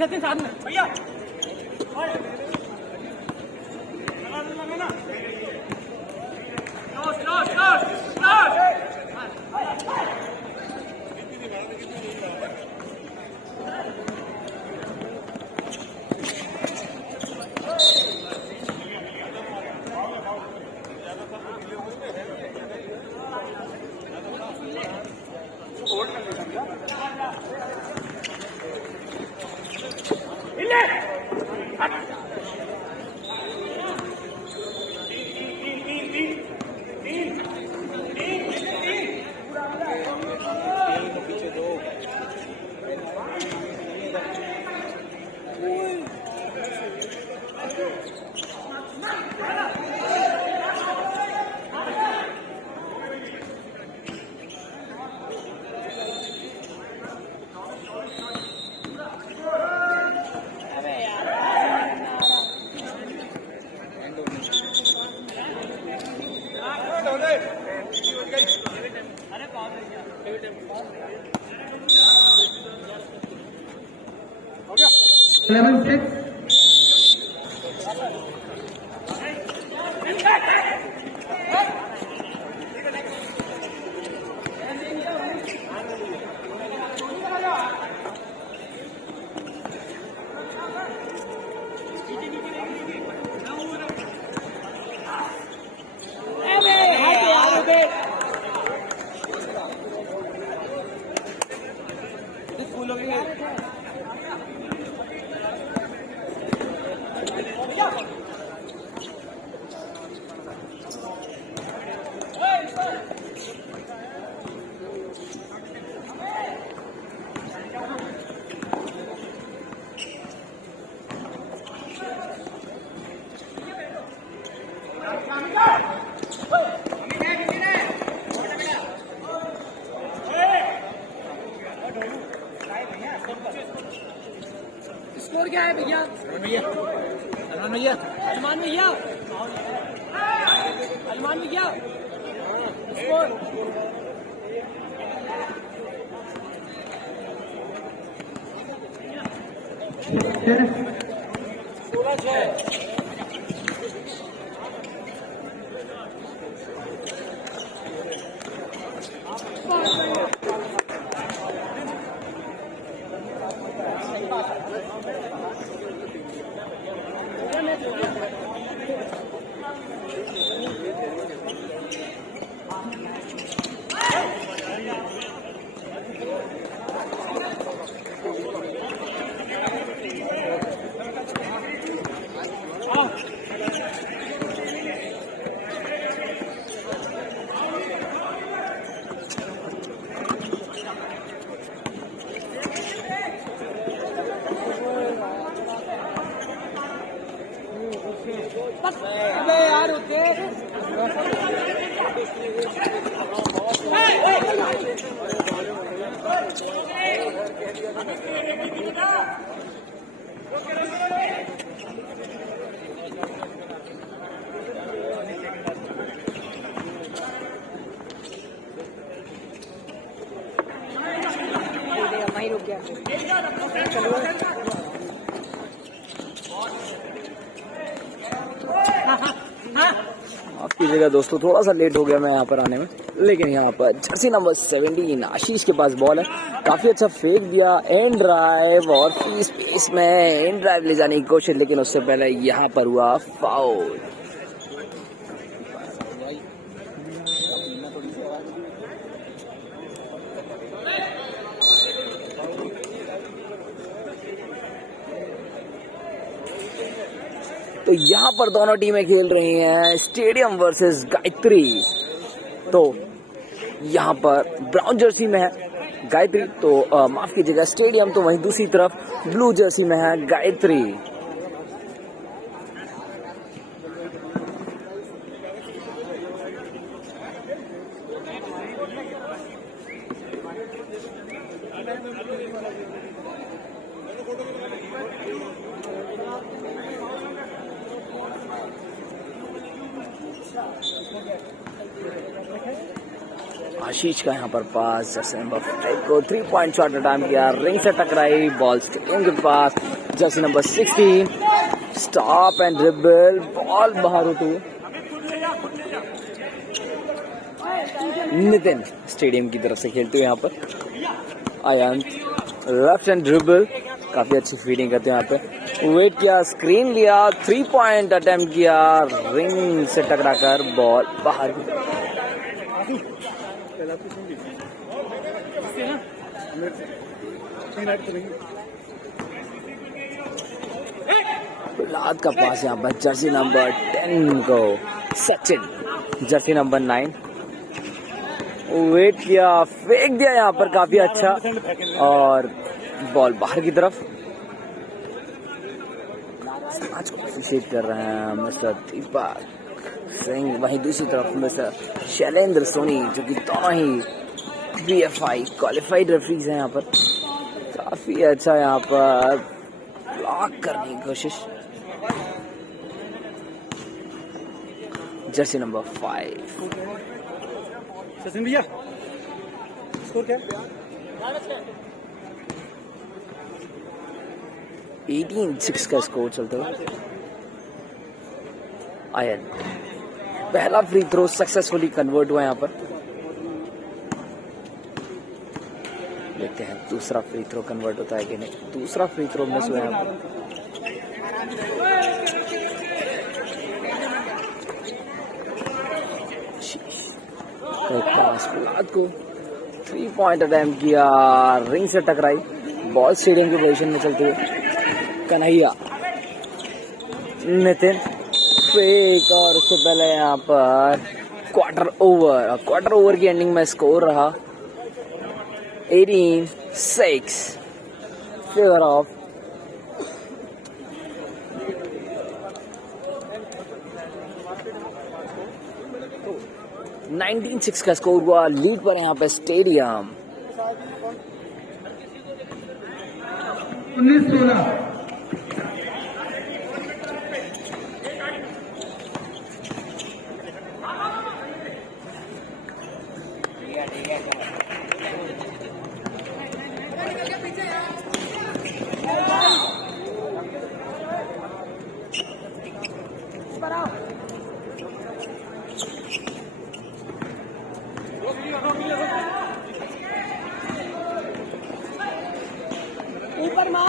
सचिन साथ में भैया स्कोर क्या है भैया? सलमान भैया सलमान भैया सलमान भैया स्कोर वहीं रुक गया। माफ कीजिएगा दोस्तों, थोड़ा सा लेट हो गया मैं यहाँ पर आने में, लेकिन यहाँ पर जर्सी नंबर 17 आशीष के पास बॉल है। काफी अच्छा फेंक दिया, एंड ड्राइव और फ्री स्पेस में एंड ड्राइव ले जाने की कोशिश, लेकिन उससे पहले यहाँ पर हुआ फाउल। तो यहाँ पर दोनों टीमें खेल रही हैं स्टेडियम वर्सेस गायत्री। तो यहाँ पर ब्राउन जर्सी में है गायत्री, तो माफ कीजिएगा स्टेडियम, तो वहीं दूसरी तरफ ब्लू जर्सी में है गायत्री। आशीष का यहाँ पर पास जर्सी नंबर 5 को 3 पॉइंट शॉट अटैम्प्ट किया, रिंग से टकराई, बॉल स्टेडियम के पास। Jersey number 16 stop and dribble, ball बाहर उठी। नितिन स्टेडियम की तरफ से खेलते हुए यहाँ पर, अयंत लेफ्ट एंड ड्रिबल, काफी अच्छी फीडिंग करते हैं यहाँ पे, वेट किया, स्क्रीन लिया, 3 पॉइंट अटेम्प्ट किया, रिंग से टकराकर बॉल बाहर की तरफ। लाद का पास यहाँ पर जर्सी नंबर 10 को सचिन, जर्सी नंबर 9 वेट किया, फेंक दिया यहाँ पर काफी अच्छा, और बॉल बाहर की तरफ। आज को अभिषेक कर रहे हैं मिस्टर दीपक सिंह, वहीं दूसरी तरफ मिस्टर शैलेंद्र सोनी, जो कि दोनों ही BFI क्वालिफाइड रेफरीज हैं यहाँ पर। काफी अच्छा यहाँ पर ब्लॉक करने की कोशिश। जर्सी नंबर 5 सचिन भैया स्कोर क्या? 18-6 का स्कोर चलता है। आयन पहला फ्री थ्रो सक्सेसफुली कन्वर्ट हुआ यहाँ पर। देखते हैं दूसरा फ्री थ्रो कन्वर्ट होता है कि नहीं। दूसरा फ्री थ्रो मिस हुआ यहाँ पर। को 3 पॉइंट अटेम्प्ट किया, रिंग से टकराई, बॉल स्टेडियम की पोजीशन में चलती है। कन्हैया, नितिन फेक, और उससे पहले यहाँ पर क्वार्टर ओवर की एंडिंग में स्कोर रहा 18-6 फेवर ऑफ $19-6 का स्कोर हुआ, लीड पर यहाँ पे स्टेडियम। 19-16 ऊपर मार।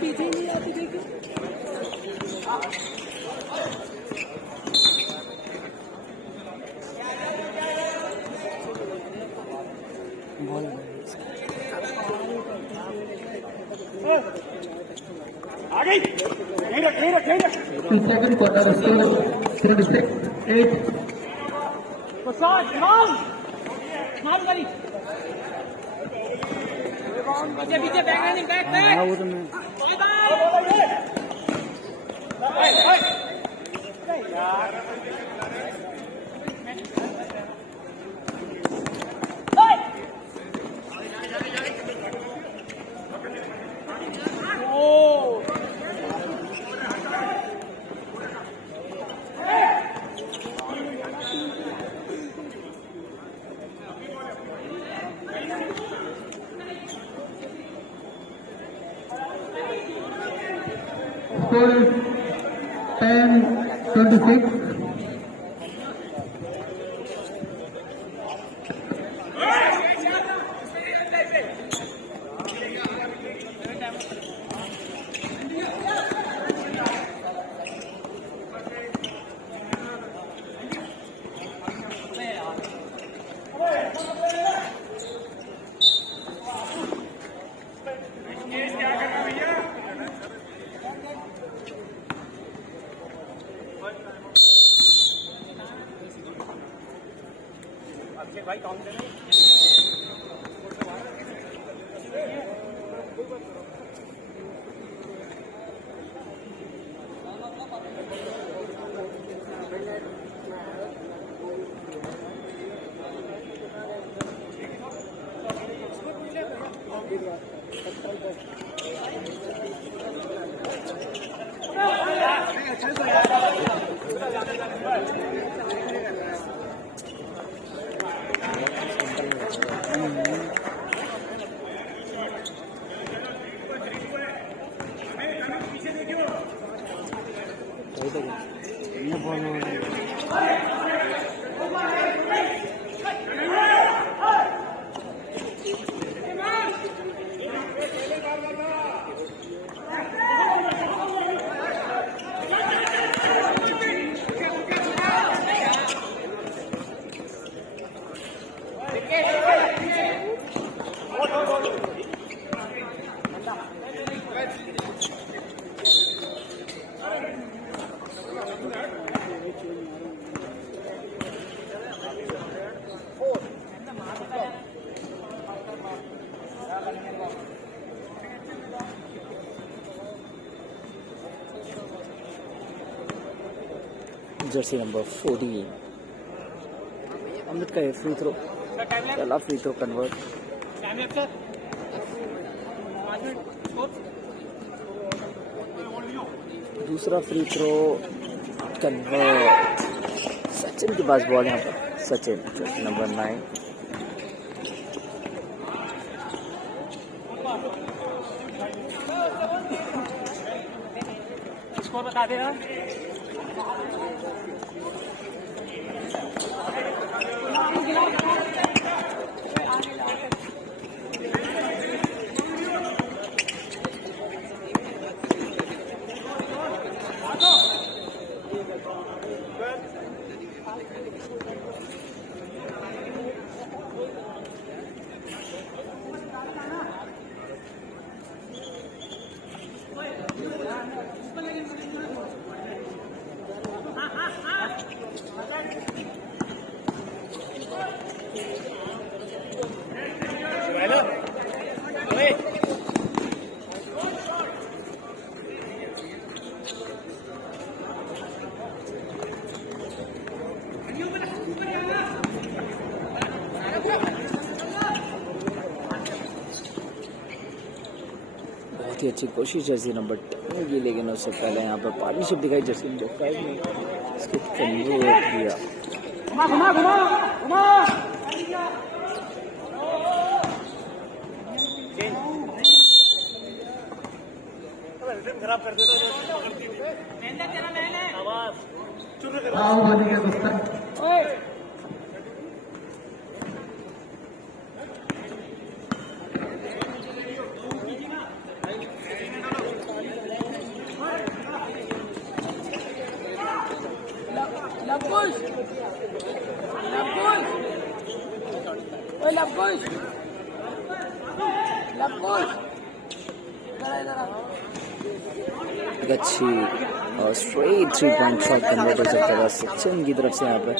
पीछे नहीं आती देखिए। Second quarter score 76-8. पीछे पीछे बैक रनिंग बैक बैक। हाँ वो तो मैं Score is 10-26. जर्सी नंबर 14 अमृत का फ्री थ्रो, पहला फ्री थ्रो कन्वर्ट। दूसरा फ्री थ्रो कन्वर्ट। सचिन के पास बॉल यहाँ पर, सचिन जर्सी नंबर 9। स्कोर बता दे यार। ही अच्छी कोशिश जर्सी नंबर 10 की, लेकिन उससे पहले यहाँ पर पार्टनरशिप दिखाई जर्सी नंबर 5 ने, इसको कन्वर्ट किया। एक अच्छी स्ट्रेट 3 पॉइंट शॉट कन्वर्ट हो सकता था सचिन की तरफ से। यहाँ पर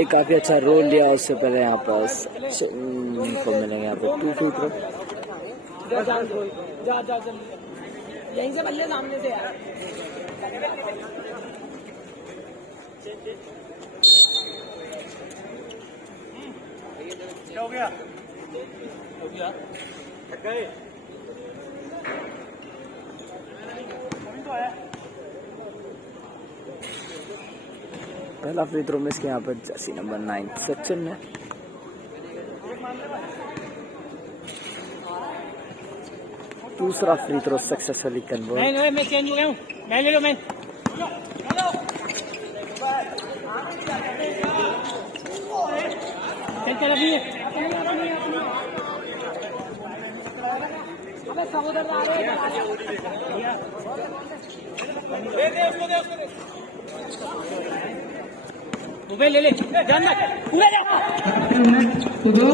एक काफ़ी अच्छा रोल लिया, उससे पहले यहाँ पर सचिन को मिलेंगे यहाँ पर 2 फ्री थ्रो। यहीं से बल्ले सामने से यार। क्या हो गया? थक गए? पहला फ्री थ्रो मिस किया यहाँ पर जर्सी नंबर 9 सचिन ने। दूसरा फ्री थ्रो सक्सेसफुली कन्वर्ट। मैं चेंज हो गया हूँ, मैं ले लो मैं। चल अभी सहोदर आ रहे हैं, ले ले जान पूरा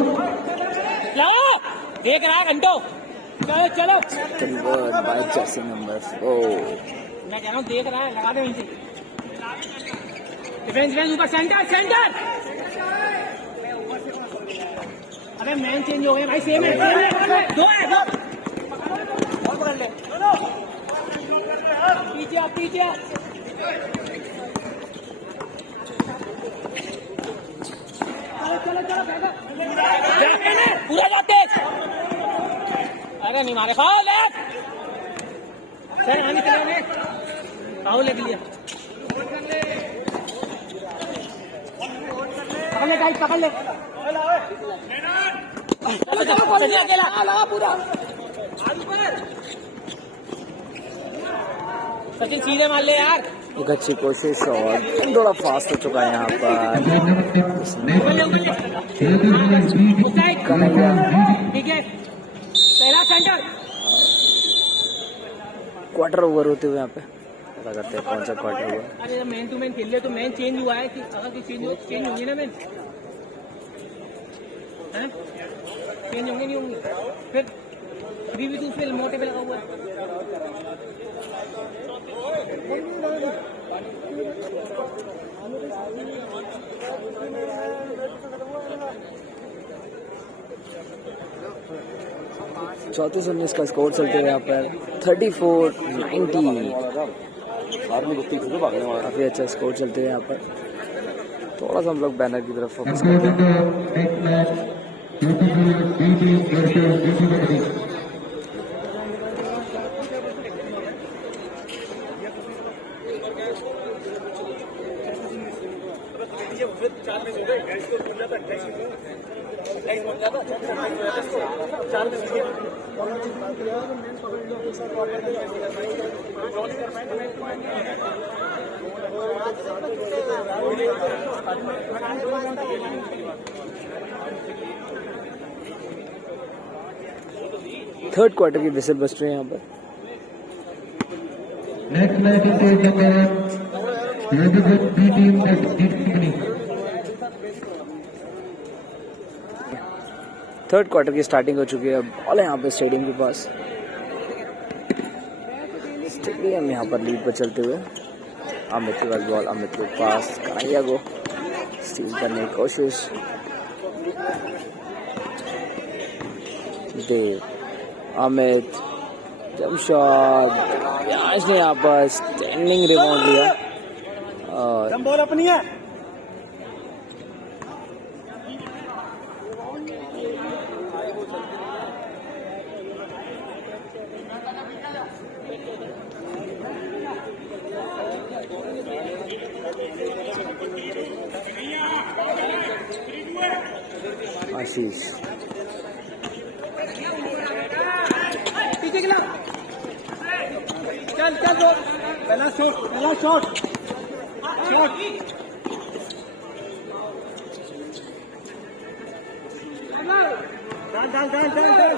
लाओ, देख रहा है घंटों। चलो चलो कन्वर्ट बाय जर्सी नंबर 4। मैं कह रहा हूँ देख रहा है, लगा दे वहीं से। डिफेंस ऊपर सेंटर सेंटर। अबे मैन चेंज हो गए भाई, सेम है, दो है दो। और पकड़ ले, पीछे आप पीछे आप। चलो चलो पूरा जाते। अरे नहीं मारे, फाउल है सर, आने चले फाउल लग लिया। पकड़ ले गाइस, पकड़ ले। चलो चलो अकेला लगा पूरा। सचिन सीधे मार ले यार। एक अच्छी कोशिश और थोड़ा फास्ट हो चुका है यहाँ पर। ठीक है, पहला सेंटर। क्वार्टर ओवर होते हुए यहाँ पे पता करते हैं कौन सा क्वार्टर हुआ। अरे मैन टू मैन खेल ले तो मैन चेंज हुआ है कि अगर चेंज होंगे ना मैन, चेंज होंगे नहीं होंगे फिर अभी भी तो उसमें मोटे पे लगा हुआ है। चौतीस 19 का स्कोर चलते हुए यहाँ पर 34-90। काफी अच्छा स्कोर चलते हुए यहाँ पर। थोड़ा सा हम लोग बैनर की तरफ फोकस करते हैं। थर्ड क्वार्टर की विसल बज रही है यहाँ पर। नेक्स्ट मैच थर्ड क्वार्टर की स्टार्टिंग हो चुकी है। बॉल है यहाँ पे स्टेडियम के पास। स्टेडियम यहाँ पर लीड पर चलते हुए अमित के पास बॉल, अमित के पास कन्हैया को स्टील करने की कोशिश। देव, अमित, जमशद, याश ने यहाँ पर स्टैंडिंग रिबाउंड लिया और बॉल अपनी है। आशीष। पीछे खिला, चल चल दो, पहला शॉट शॉट। डाल डाल डाल डाल।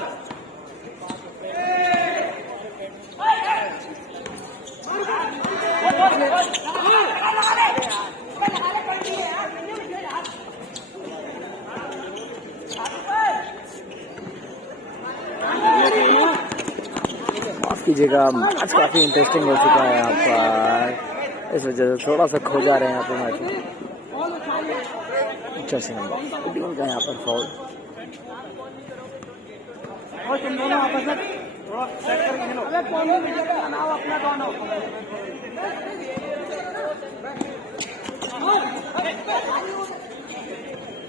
माफ कीजिएगा, मैच काफी इंटरेस्टिंग हो चुका है यहाँ पर, इस वजह से थोड़ा सा खो जा रहे हैं यहाँ पर मैच में। जर्सी नंबर 14 का यहाँ पर फाउल। और तुम दोनों आपस में थोड़ा सेट करके खेलो। अबे कौन है नीचे पे बनाओ अपना दोनों।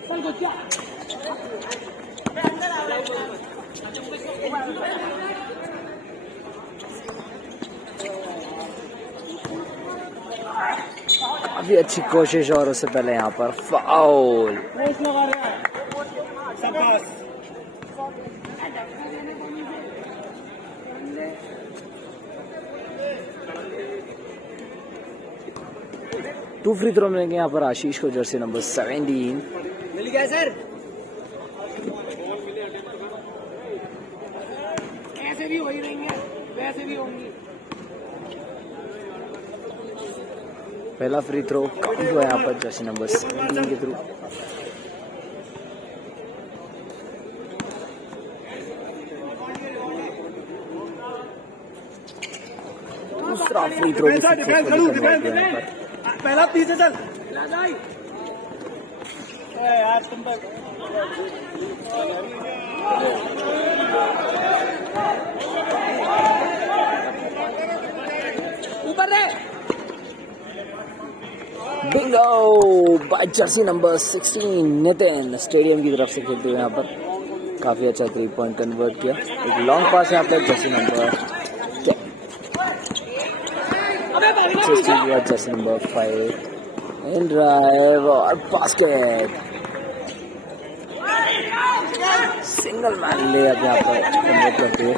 चल गुच्चा। काफी अच्छी कोशिश और उससे पहले यहाँ पर फाउल। पोस्ट लगा रहा है। शाबाश। 2 फ्री थ्रो मिलेंगे यहाँ पर आशीष को, जर्सी नंबर 17। मिल गया सर। ऐसे भी हो ही रही है, वैसे भी होंगी। पहला फ्री थ्रो काउंट हुआ यहाँ पर जर्सी नंबर 17 के थ्रू। दूसरा फ्री थ्रो भी सक्सेसफुली कन्वर्ट किया यहाँ पर। पहला पीछे चल। आज तुम पर ऊपर रे। Bingo by jersey number 16 Nitin, stadium की तरफ से खेलते हुए यहाँ पर काफी अच्छा 3 पॉइंट कन्वर्ट किया। एक लॉन्ग पास यहाँ पर Jersey number 10, Jersey number 5 in drive और बास्केट। सिंगल मैन ले अब यहाँ पर कन्वर्ट करते हुए।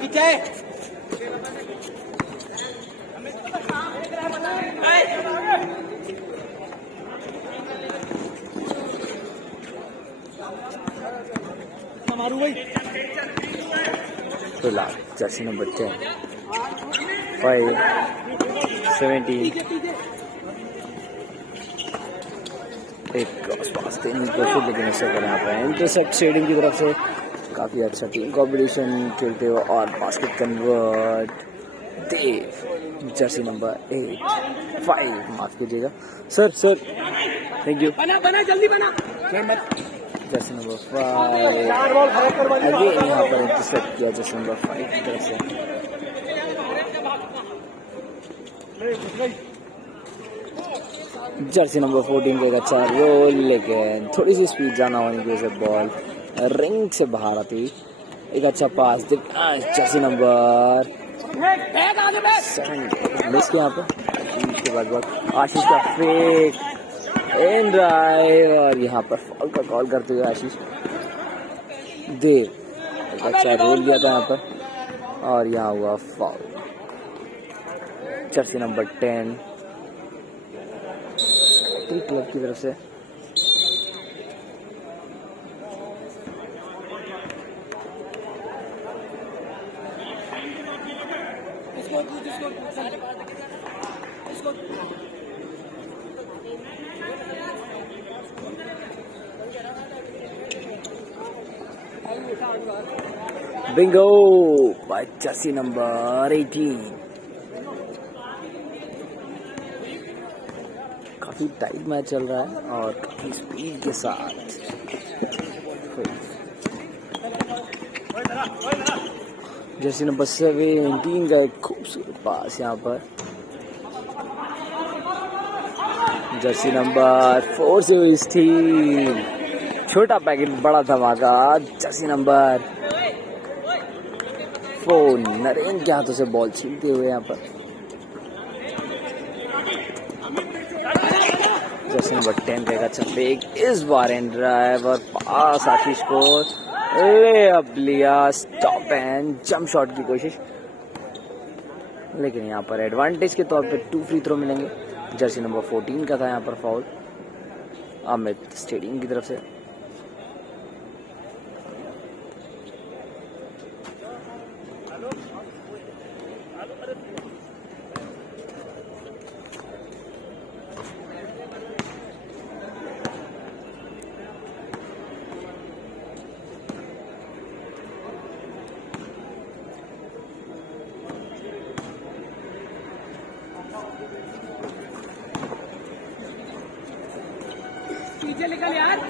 पीछे मारू भाई। फिलहाल जर्सी नंबर 10, 5, 17 एक क्रॉस पास देने की कोशिश, लेकिन इससे कर यहाँ पर इंटरसेप्ट स्टेडियम की तरफ से। काफी अच्छा टीम कॉम्बिनेशन खेलते हुए और बास्केट कन्वर्ट। देव जर्सी नंबर 5, माफ कीजिएगा सर सर, थैंक यू। बना बना जल्दी बना। जर्सी नंबर 5 अगेन यहाँ पर इंटरसेप्ट किया जर्सी नंबर 5 की तरफ से। जर्सी नंबर 14 का एक अच्छा रोल, लेकिन थोड़ी सी स्पीड जाना होने की वजह से बॉल रिंग से बाहर आती। एक अच्छा पास जर्सी नंबर 7 मिस किया यहाँ पर। उसके बाद आशीष का फेक इन ड्राइव और यहाँ पर फॉल का कॉल करते हुए आशीष देव एक अच्छा रोल दिया था यहाँ पर और यहाँ हुआ फॉल। जर्सी नंबर 10 क्लब की तरफ से। Bingo by jersey number 18। काफी टाइट मैच चल रहा है और काफी स्पीड के साथ। जर्सी नंबर 17 का एक खूबसूरत पास यहाँ पर। जर्सी नंबर 4 से हुई स्टील। छोटा पैकेट बड़ा धमाका। जर्सी नंबर वो नरेन के हाथों से बॉल छीनते हुए यहाँ पर जर्सी नंबर 10 रहेगा चंपेक इस बार एंड ड्राइव और पास आशीष को ले अब लिया स्टॉप एंड जंप शॉट की कोशिश, लेकिन यहाँ पर एडवांटेज के तौर पे 2 फ्री थ्रो मिलेंगे। जर्सी नंबर 14 का था यहाँ पर फाउल अमित स्टेडियम की तरफ से। पीछे निकल यार।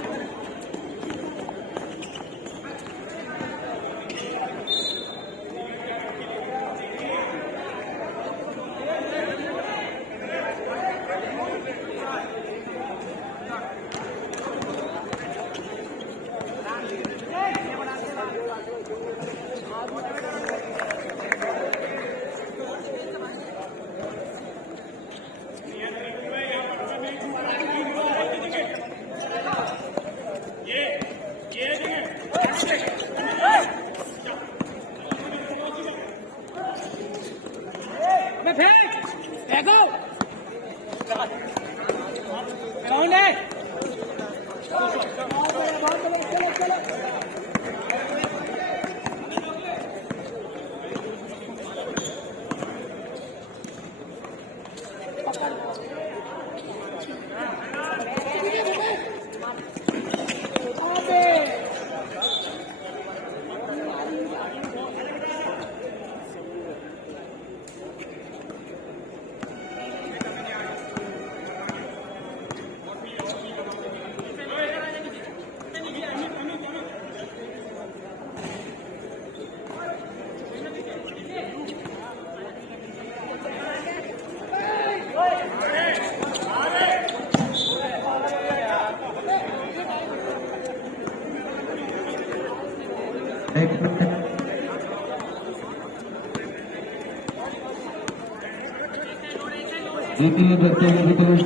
DT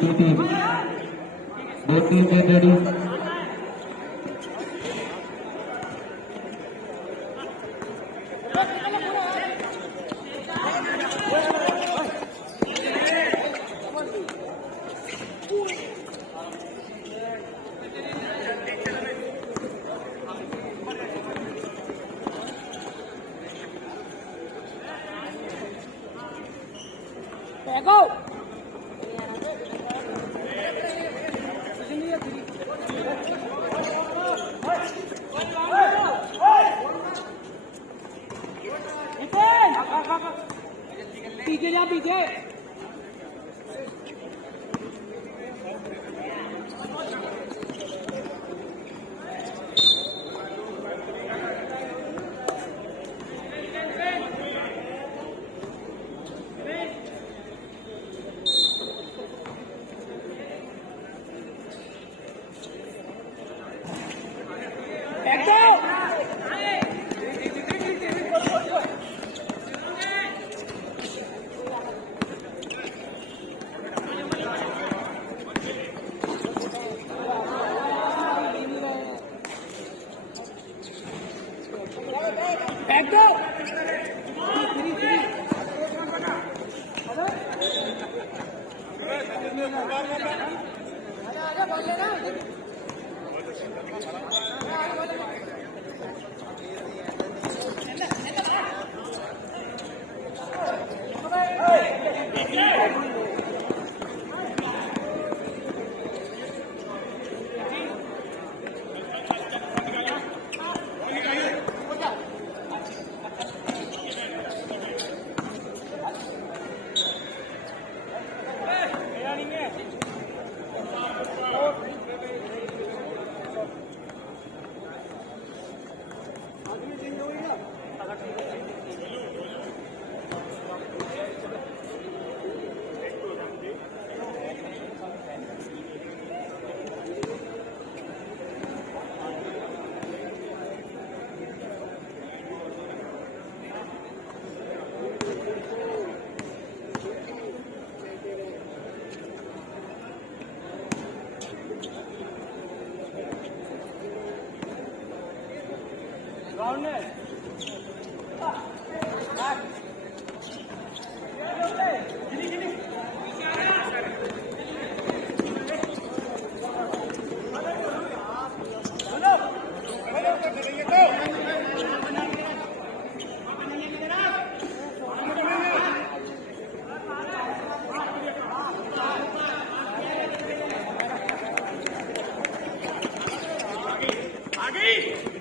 DT both teams get ready. पीछे जा पीछे। आगे